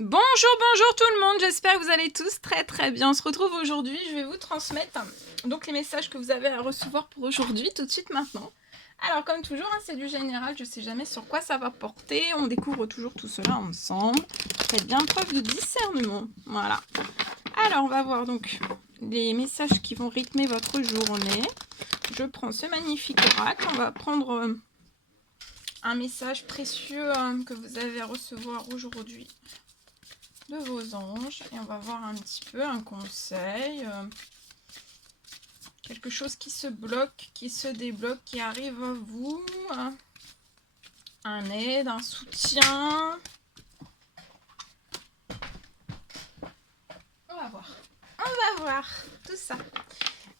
Bonjour tout le monde, j'espère que vous allez tous très bien. On se retrouve aujourd'hui, je vais vous transmettre donc les messages que vous avez à recevoir pour aujourd'hui, tout de suite maintenant. Alors comme toujours, c'est du général, je sais jamais sur quoi ça va porter, on découvre toujours tout cela ensemble. Faites bien preuve de discernement, voilà. Alors on va voir donc les messages qui vont rythmer votre journée. Je prends ce magnifique oracle, on va prendre un message précieux que vous avez à recevoir aujourd'hui de vos anges et on va voir un petit peu un conseil, quelque chose qui se bloque, qui se débloque, qui arrive à vous, un aide, un soutien. On va voir tout ça.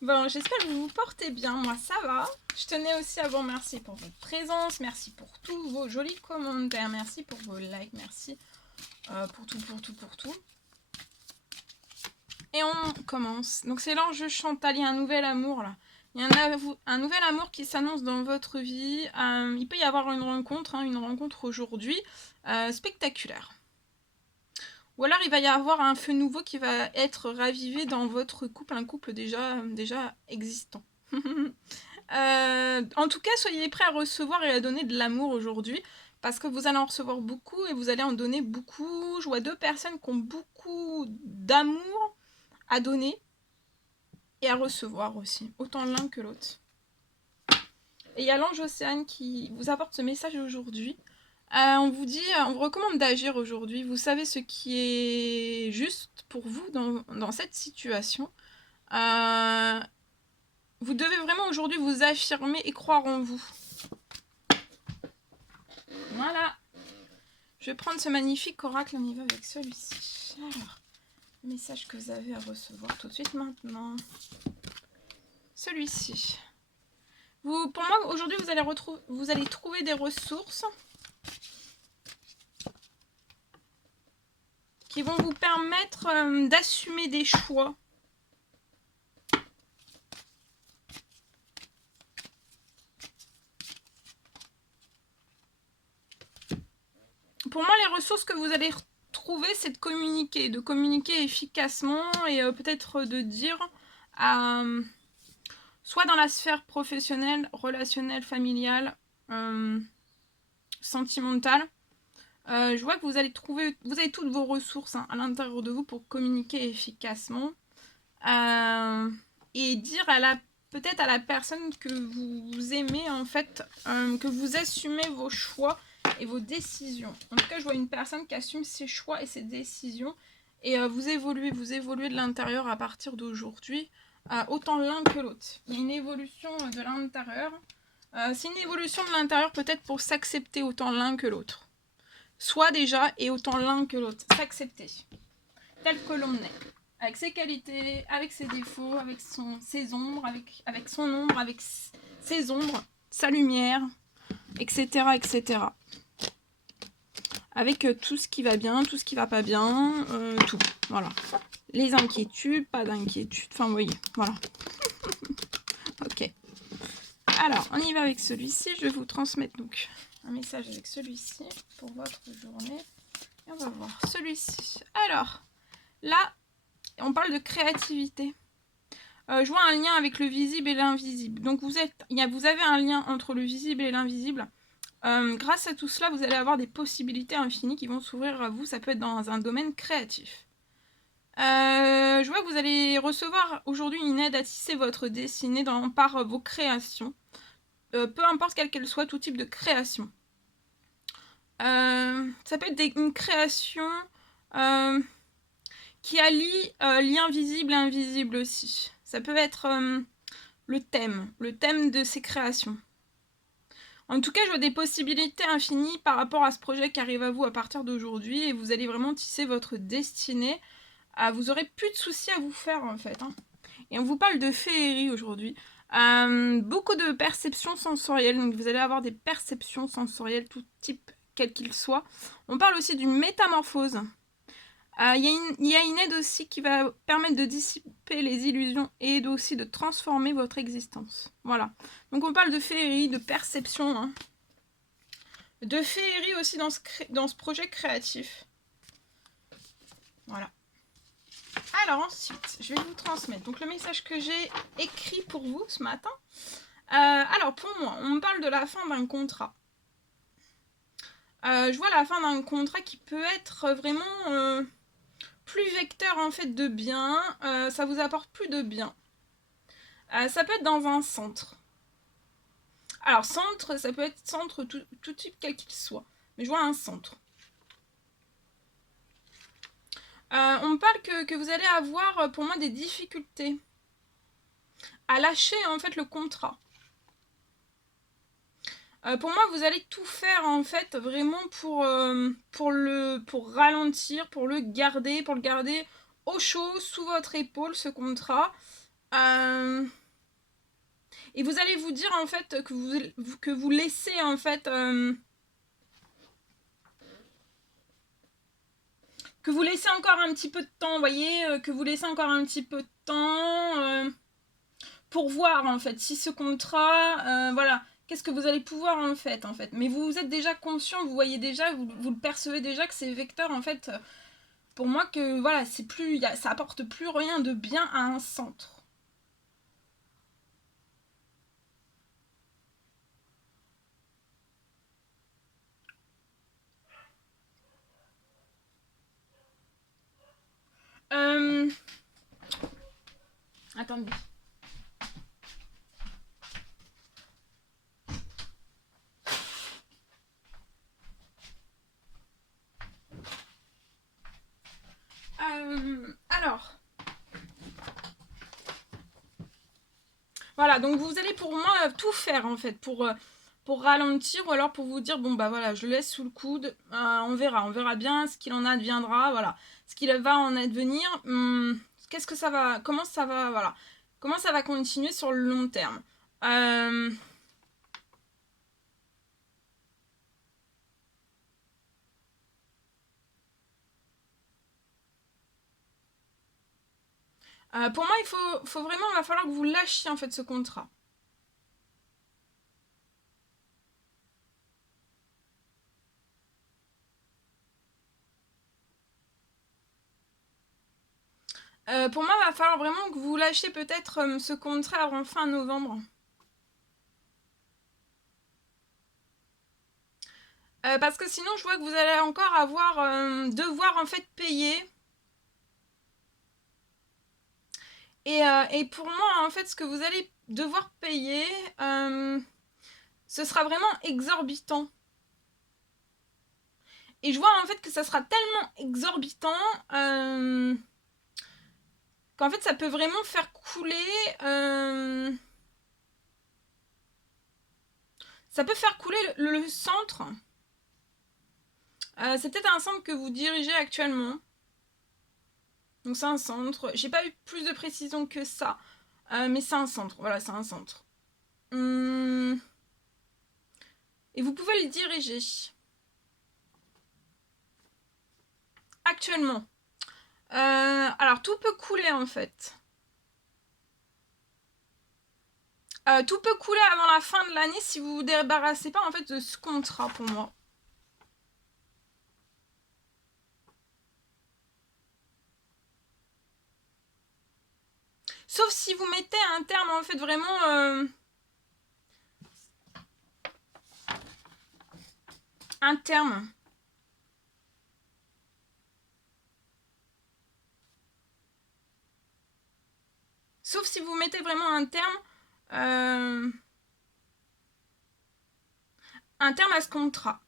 Bon, j'espère que vous vous portez bien, moi ça va. Je tenais aussi à vous remercier pour votre présence, merci pour tous vos jolis commentaires, merci pour vos likes, merci pour tout. Et on commence. Donc c'est l'ange Chantal, il y a un nouvel amour là. Il y a un nouvel amour qui s'annonce dans votre vie. Il peut y avoir une rencontre aujourd'hui spectaculaire. Ou alors il va y avoir un feu nouveau qui va être ravivé dans votre couple, un couple déjà existant. En tout cas, soyez prêts à recevoir et à donner de l'amour aujourd'hui, parce que vous allez en recevoir beaucoup et vous allez en donner beaucoup. Je vois deux personnes qui ont beaucoup d'amour à donner et à recevoir aussi, autant l'un que l'autre. Et il y a l'ange Océane qui vous apporte ce message aujourd'hui. On vous recommande d'agir aujourd'hui. Vous savez ce qui est juste pour vous dans cette situation. Vous devez vraiment aujourd'hui vous affirmer et croire en vous. Voilà. Je vais prendre ce magnifique oracle, on y va avec celui-ci. Alors, le message que vous avez à recevoir tout de suite maintenant. Celui-ci. Pour moi, aujourd'hui, vous allez trouver des ressources qui vont vous permettre d'assumer des choix. Pour moi, les ressources que vous allez trouver, c'est de communiquer efficacement et peut-être de dire soit dans la sphère professionnelle, relationnelle, familiale, sentimentale. Je vois que vous avez toutes vos ressources à l'intérieur de vous pour communiquer efficacement et dire peut-être à la personne que vous aimez en fait, que vous assumez vos choix et vos décisions. En tout cas, je vois une personne qui assume ses choix et ses décisions et vous évoluez de l'intérieur à partir d'aujourd'hui, autant l'un que l'autre. Il y a une évolution de l'intérieur. C'est une évolution de l'intérieur peut-être pour s'accepter autant l'un que l'autre. Soit déjà et autant l'un que l'autre. S'accepter tel que l'on est. Avec ses qualités, avec ses défauts, avec ses ombres, avec son ombre, avec ses ombres, sa lumière, etc. Avec tout ce qui va bien, tout ce qui va pas bien, tout. Voilà. Les inquiétudes, pas d'inquiétudes, enfin vous voyez, voilà. Ok. Alors, on y va avec celui-ci. Je vais vous transmettre donc un message avec celui-ci pour votre journée. Et on va voir celui-ci. Alors, là, on parle de créativité. Je vois un lien avec le visible et l'invisible. Donc vous avez un lien entre le visible et l'invisible. Grâce à tout cela, vous allez avoir des possibilités infinies qui vont s'ouvrir à vous. Ça peut être dans un domaine créatif. Je vois que vous allez recevoir aujourd'hui une aide à tisser votre destinée par vos créations. Peu importe quelle qu'elle soit, tout type de création. Ça peut être une création qui allie lien visible et invisible aussi. Ça peut être le thème de ces créations. En tout cas, je vois des possibilités infinies par rapport à ce projet qui arrive à vous à partir d'aujourd'hui et vous allez vraiment tisser votre destinée. Vous aurez plus de soucis à vous faire en fait. Et on vous parle de féerie aujourd'hui. Beaucoup de perceptions sensorielles, donc vous allez avoir des perceptions sensorielles, tout type, quel qu'il soit. On parle aussi d'une métamorphose. Il y a une aide aussi qui va permettre de dissiper les illusions et aussi de transformer votre existence. Voilà. Donc on parle de féerie, de perception, de féerie aussi dans ce projet créatif. Voilà. Alors ensuite, je vais vous transmettre donc le message que j'ai écrit pour vous ce matin. Alors pour moi, on me parle de la fin d'un contrat. Je vois la fin d'un contrat qui peut être vraiment plus vecteur en fait de bien. Ça vous apporte plus de bien. Ça peut être dans un centre. Alors centre, ça peut être centre tout type quel qu'il soit. Mais je vois un centre. On me parle que vous allez avoir pour moi des difficultés à lâcher en fait le contrat. Pour moi, vous allez tout faire en fait vraiment pour ralentir, pour le garder au chaud sous votre épaule ce contrat. Et vous allez vous dire en fait que vous laissez en fait que vous laissez encore un petit peu de temps, vous voyez, que vous laissez encore un petit peu de temps pour voir en fait si ce contrat, voilà, qu'est-ce que vous allez pouvoir en fait. Mais vous êtes déjà conscient, vous voyez déjà, vous le percevez déjà que c'est vecteur en fait. Pour moi que voilà, c'est plus, ça apporte plus rien de bien à un centre. Attendez. Alors. Voilà, donc vous allez pour moi tout faire en fait pour ralentir ou alors pour vous dire bon bah voilà, je le laisse sous le coude, on verra bien ce qu'il en adviendra, voilà, ce qu'il va en advenir, qu'est-ce que ça va, comment ça va, voilà, comment ça va continuer sur le long terme. Pour moi, il faut vraiment, il va falloir que vous lâchiez en fait ce contrat. Pour moi, il va falloir vraiment que vous lâchiez peut-être ce contrat avant fin novembre. Parce que sinon, je vois que vous allez encore devoir en fait payer. Et pour moi, en fait, ce que vous allez devoir payer, ce sera vraiment exorbitant. Et je vois en fait que ça sera tellement exorbitant qu'en fait ça peut vraiment faire couler. Ça peut faire couler le centre. C'est peut-être un centre que vous dirigez actuellement. Donc c'est un centre. J'ai pas eu plus de précision que ça. Mais c'est un centre. Voilà, c'est un centre. Et vous pouvez le diriger. Actuellement. Alors tout peut couler en fait. Tout peut couler avant la fin de l'année si vous vous débarrassez pas en fait de ce contrat pour moi. Sauf si vous mettez un terme en fait vraiment un terme. Sauf si vous mettez vraiment un terme à ce contrat.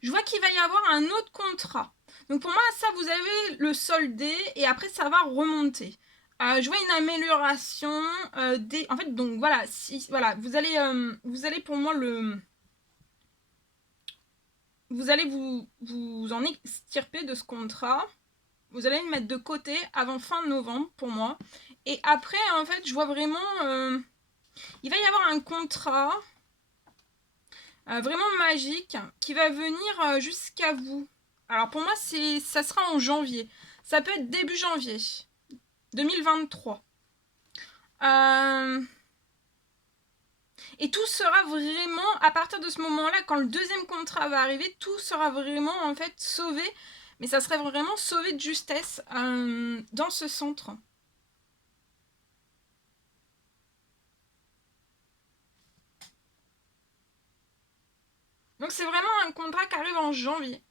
Je vois qu'il va y avoir un autre contrat. Donc pour moi, ça, vous avez le soldé et après, ça va remonter. Je vois une amélioration des... En fait, donc voilà, voilà, vous allez pour moi vous allez vous en extirper de ce contrat. Vous allez le mettre de côté avant fin novembre pour moi. Et après, en fait, je vois vraiment... il va y avoir un contrat vraiment magique qui va venir jusqu'à vous. Alors pour moi, ça sera en janvier. Ça peut être début janvier 2023. Et tout sera vraiment, à partir de ce moment-là, quand le deuxième contrat va arriver, tout sera vraiment en fait sauvé. Mais ça serait vraiment sauvé de justesse dans ce centre. Donc c'est vraiment un contrat qui arrive en janvier.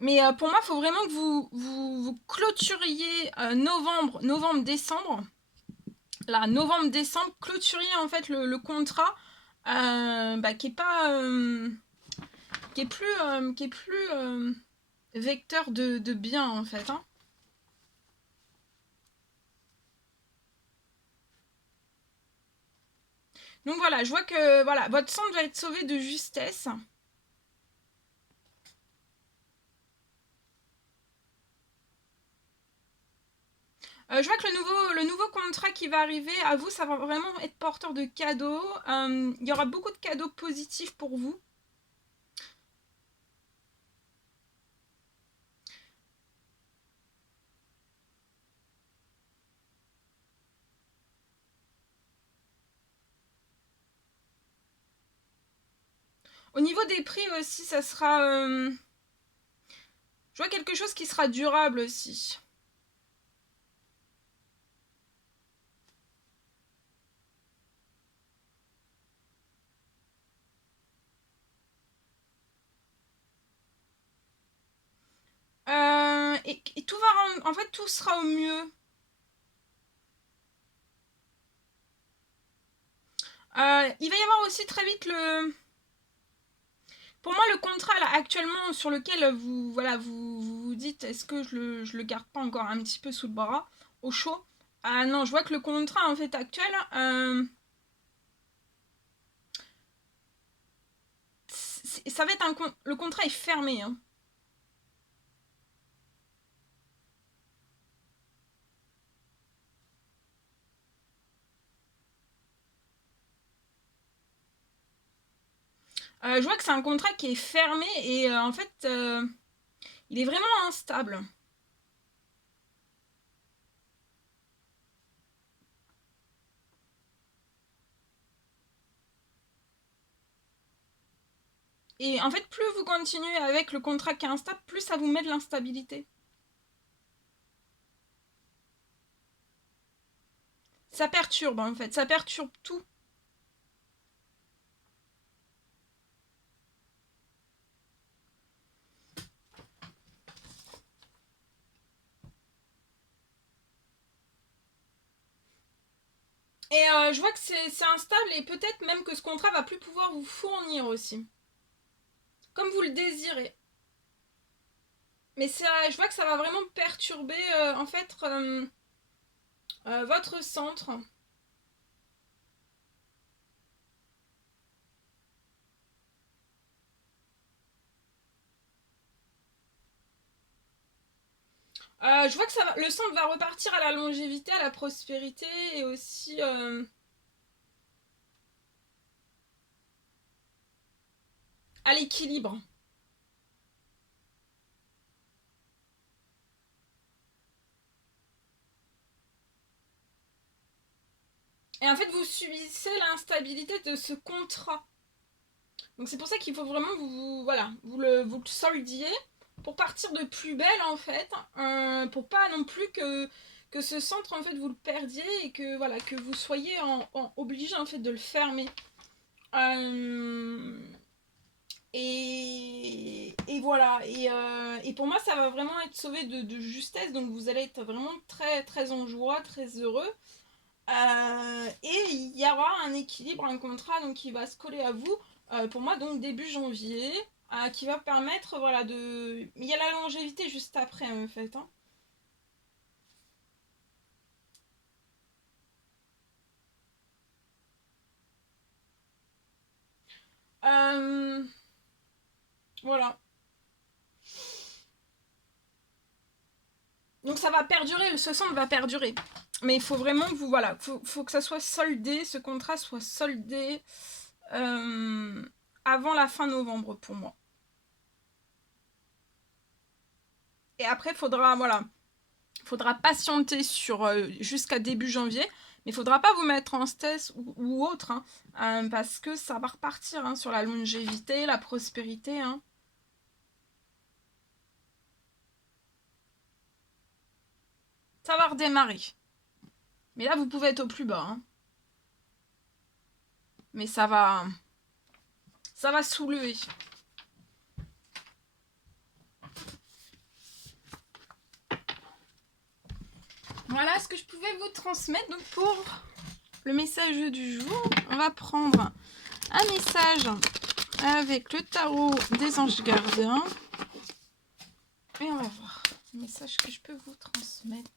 Mais pour moi, il faut vraiment que vous clôturiez novembre-décembre. Là, novembre-décembre, clôturiez en fait le contrat qui est pas... qui est plus vecteur de bien en fait. Hein. Donc voilà, je vois que voilà, votre centre va être sauvé de justesse. Je vois que le nouveau contrat qui va arriver à vous, ça va vraiment être porteur de cadeaux. Il y aura beaucoup de cadeaux positifs pour vous. Au niveau des prix aussi, ça sera... je vois quelque chose qui sera durable aussi. Et tout va en fait, tout sera au mieux. Il va y avoir aussi très vite le... Pour moi, le contrat là, actuellement sur lequel vous voilà, vous dites est-ce que je le garde pas encore un petit peu sous le bras, au chaud. Ah non, je vois que le contrat en fait actuel, ça va être le contrat est fermé. Hein. Je vois que c'est un contrat qui est fermé et en fait, il est vraiment instable. Et en fait, plus vous continuez avec le contrat qui est instable, plus ça vous met de l'instabilité. Ça perturbe en fait, ça perturbe tout. Et je vois que c'est instable et peut-être même que ce contrat va plus pouvoir vous fournir aussi. Comme vous le désirez. Mais je vois que ça va vraiment perturber en fait votre centre. Je vois que le centre va repartir à la longévité, à la prospérité et aussi à l'équilibre. Et en fait, vous subissez l'instabilité de ce contrat. Donc c'est pour ça qu'il faut vraiment voilà, vous le soldiez pour partir de plus belle en fait, pour pas non plus que ce centre en fait vous le perdiez et que voilà que vous soyez obligé en fait de le fermer. Euh, et voilà. Et pour moi, ça va vraiment être sauvé de justesse. Donc vous allez être vraiment très, très en joie, très heureux. Et il y aura un équilibre, un contrat donc, qui va se coller à vous. Pour moi, donc début janvier. Qui va permettre, voilà, de... Il y a la longévité juste après, en fait. Hein. Euh, voilà. Donc ça va perdurer, ce centre va perdurer. Mais il faut vraiment que vous, voilà, faut que ça soit soldé, ce contrat soit soldé avant la fin novembre pour moi. Et après, faudra patienter sur jusqu'à début janvier. Mais il ne faudra pas vous mettre en stress ou autre, hein, parce que ça va repartir hein, sur la longévité, la prospérité. Hein. Ça va redémarrer. Mais là, vous pouvez être au plus bas. Hein. Mais ça va soulever. Voilà ce que je pouvais vous transmettre. Donc pour le message du jour, on va prendre un message avec le tarot des anges gardiens. Et on va voir le message que je peux vous transmettre.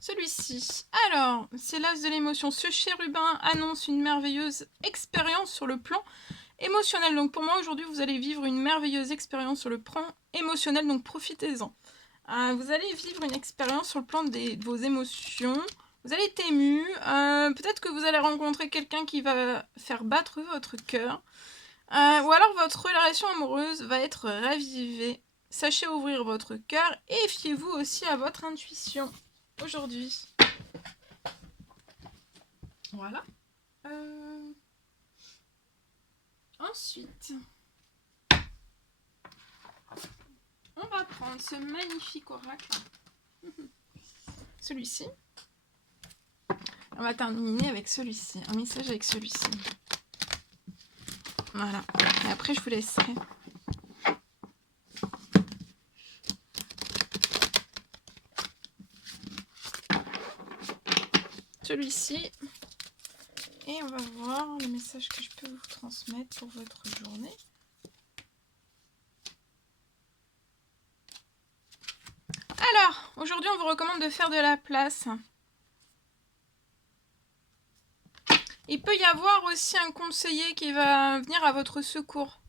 Celui-ci. Alors, c'est l'as de l'émotion. Ce chérubin annonce une merveilleuse expérience sur le plan émotionnel. Donc pour moi, aujourd'hui, vous allez vivre une merveilleuse expérience sur le plan émotionnel. Donc profitez-en. Vous allez vivre une expérience sur le plan de vos émotions. Vous allez être ému. Peut-être que vous allez rencontrer quelqu'un qui va faire battre votre cœur. Ou alors votre relation amoureuse va être ravivée. Sachez ouvrir votre cœur et fiez-vous aussi à votre intuition aujourd'hui. Voilà. Ensuite, on va prendre ce magnifique oracle. Celui-ci. On va terminer avec celui-ci. Un message avec celui-ci. Voilà. Et après, je vous laisserai. Celui-ci. Et on va voir le message que je peux vous transmettre pour votre journée. Alors, aujourd'hui, on vous recommande de faire de la place. Il peut y avoir aussi un conseiller qui va venir à votre secours.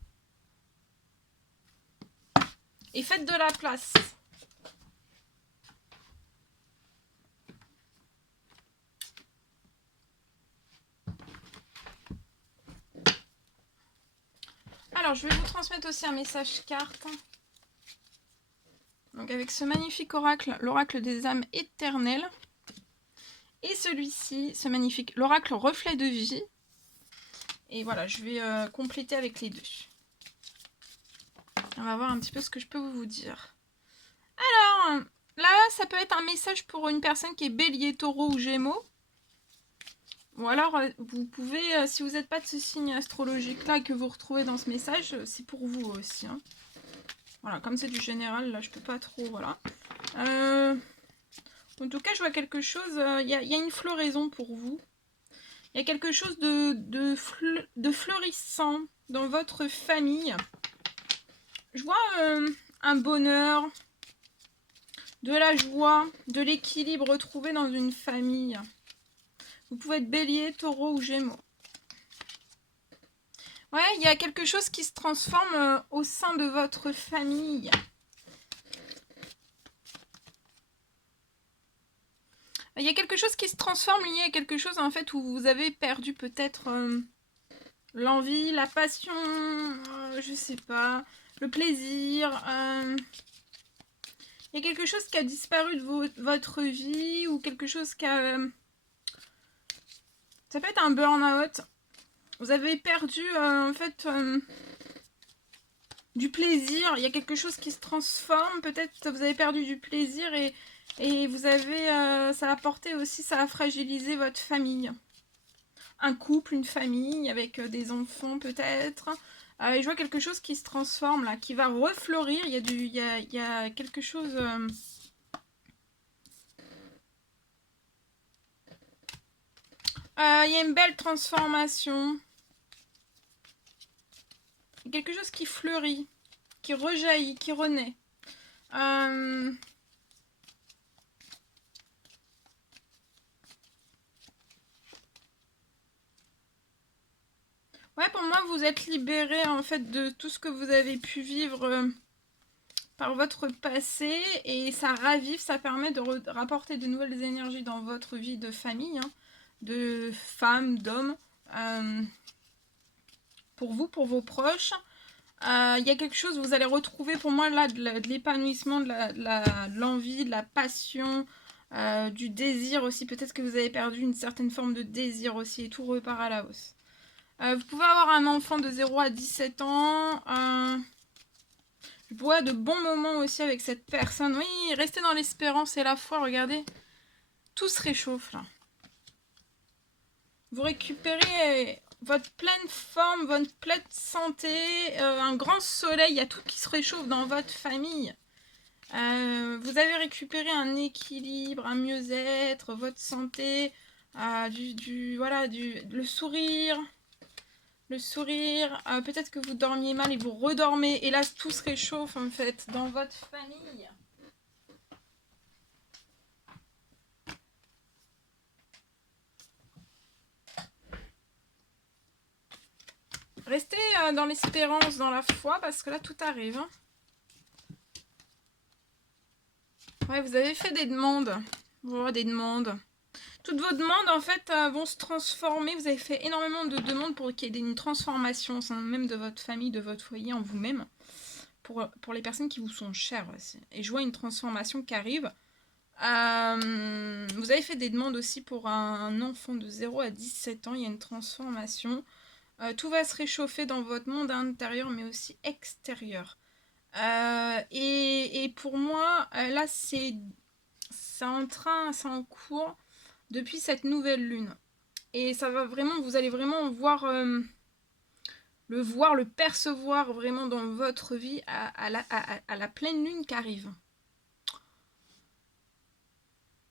Et faites de la place. Alors, je vais vous transmettre aussi un message carte. Donc, avec ce magnifique oracle, l'oracle des âmes éternelles. Et celui-ci, ce magnifique, l'oracle reflet de vie. Et voilà, je vais compléter avec les deux. On va voir un petit peu ce que je peux vous dire. Alors, là, ça peut être un message pour une personne qui est bélier, taureau ou gémeaux. Ou alors, vous pouvez, si vous n'êtes pas de ce signe astrologique-là que vous retrouvez dans ce message, c'est pour vous aussi. Hein. Voilà, comme c'est du général, là, je peux pas trop, voilà. En tout cas, je vois quelque chose, il y a une floraison pour vous. Il y a quelque chose de fleurissant dans votre famille. Je vois un bonheur, de la joie, de l'équilibre retrouvé dans une famille. Vous pouvez être bélier, taureau ou gémeaux. Ouais, il y a quelque chose qui se transforme au sein de votre famille. Il y a quelque chose qui se transforme lié à quelque chose en fait où vous avez perdu peut-être l'envie, la passion, je sais pas, le plaisir. Il y a quelque chose qui a disparu de votre vie ou quelque chose qui a... ça peut être un burn-out. Vous avez perdu en fait du plaisir. Il y a quelque chose qui se transforme. Peut-être vous avez perdu du plaisir et vous avez... ça a apporté aussi, ça a fragilisé votre famille. Un couple, une famille avec des enfants peut-être. Et je vois quelque chose qui se transforme là, qui va refleurir. Il y a quelque chose... il y a une belle transformation. Quelque chose qui fleurit, qui rejaillit, qui renaît. Ouais, pour moi, vous êtes libéré en fait de tout ce que vous avez pu vivre par votre passé et ça ravive, ça permet de rapporter de nouvelles énergies dans votre vie de famille, hein, de femmes, d'hommes, pour vous, pour vos proches. Il y a quelque chose, vous allez retrouver pour moi là de l'épanouissement, de l'envie, de la passion, Du désir aussi, peut-être que vous avez perdu une certaine forme de désir aussi, et tout repart à la hausse. Vous pouvez avoir un enfant de 0 à 17 ans. Je vois de bons moments aussi avec cette personne. Oui, restez dans l'espérance et la foi, regardez. Tout se réchauffe là. Vous récupérez votre pleine forme, votre pleine santé, un grand soleil, il y a tout qui se réchauffe dans votre famille. Vous avez récupéré un équilibre, un mieux-être, votre santé, le sourire. Le sourire, peut-être que vous dormiez mal et vous redormez. Et là, tout se réchauffe en fait dans votre famille. Restez dans l'espérance, dans la foi, parce que là, tout arrive. Hein. Ouais, vous avez fait des demandes. Voilà, des demandes. Toutes vos demandes, en fait, vont se transformer. Vous avez fait énormément de demandes pour qu'il y ait une transformation au sein même de votre famille, de votre foyer, en vous-même. Pour les personnes qui vous sont chères aussi. Et je vois une transformation qui arrive. Vous avez fait des demandes aussi pour un enfant de 0 à 17 ans. Il y a une transformation. Tout va se réchauffer dans votre monde intérieur, mais aussi extérieur. Et pour moi, là, c'est en cours depuis cette nouvelle lune. Et ça va vraiment, vous allez vraiment voir, le percevoir vraiment dans votre vie à la pleine lune qui arrive.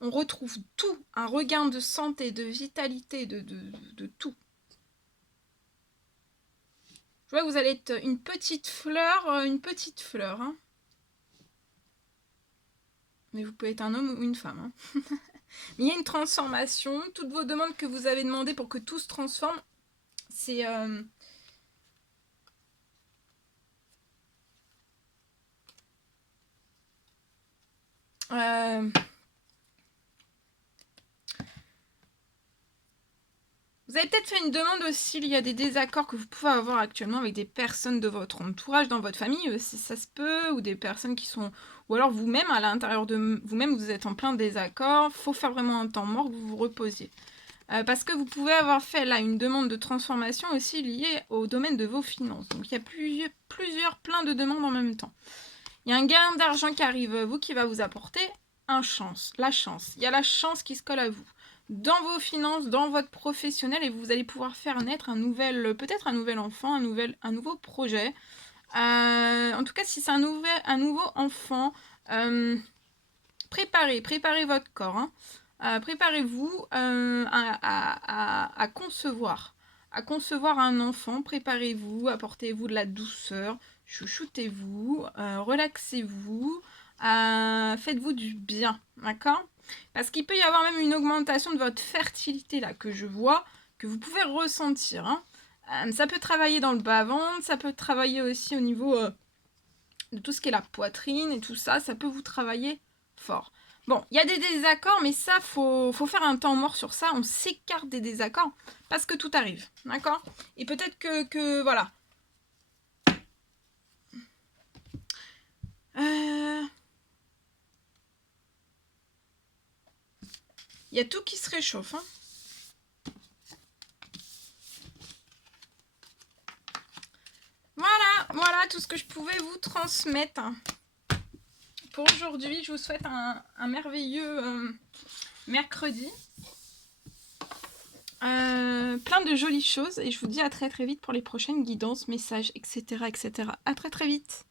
On retrouve tout, un regain de santé, de vitalité, de tout. Je vois que vous allez être une petite fleur. Hein. Mais vous pouvez être un homme ou une femme. Hein. Mais il y a une transformation. Toutes vos demandes que vous avez demandées pour que tout se transforme, c'est... Vous avez peut-être fait une demande aussi, il y a des désaccords que vous pouvez avoir actuellement avec des personnes de votre entourage, dans votre famille, si ça se peut, ou des personnes qui sont... Ou alors vous-même, à l'intérieur de vous-même, vous êtes en plein désaccord, faut faire vraiment un temps mort, que vous vous reposiez. Parce que vous pouvez avoir fait là une demande de transformation aussi liée au domaine de vos finances. Donc il y a plein de demandes en même temps. Il y a un gain d'argent qui arrive, vous, qui va vous apporter la chance. Il y a la chance qui se colle à vous. Dans vos finances, dans votre professionnel, et vous allez pouvoir faire naître peut-être un nouvel enfant, un nouveau projet. En tout cas, si c'est un nouveau enfant, préparez votre corps. Hein. Préparez-vous à concevoir un enfant. Préparez-vous, apportez-vous de la douceur, chouchoutez-vous, relaxez-vous, faites-vous du bien, d'accord ? Parce qu'il peut y avoir même une augmentation de votre fertilité là que je vois, que vous pouvez ressentir. Hein. Ça peut travailler dans le bas-ventre, ça peut travailler aussi au niveau de tout ce qui est la poitrine et tout ça, ça peut vous travailler fort. Bon, il y a des désaccords, mais ça, faut faire un temps mort sur ça. On s'écarte des désaccords parce que tout arrive, d'accord ? Et peut-être que voilà. Il y a tout qui se réchauffe. Hein. Voilà tout ce que je pouvais vous transmettre. Pour aujourd'hui, je vous souhaite un merveilleux mercredi. Plein de jolies choses et je vous dis à très très vite pour les prochaines guidances, messages, etc. etc. À très très vite.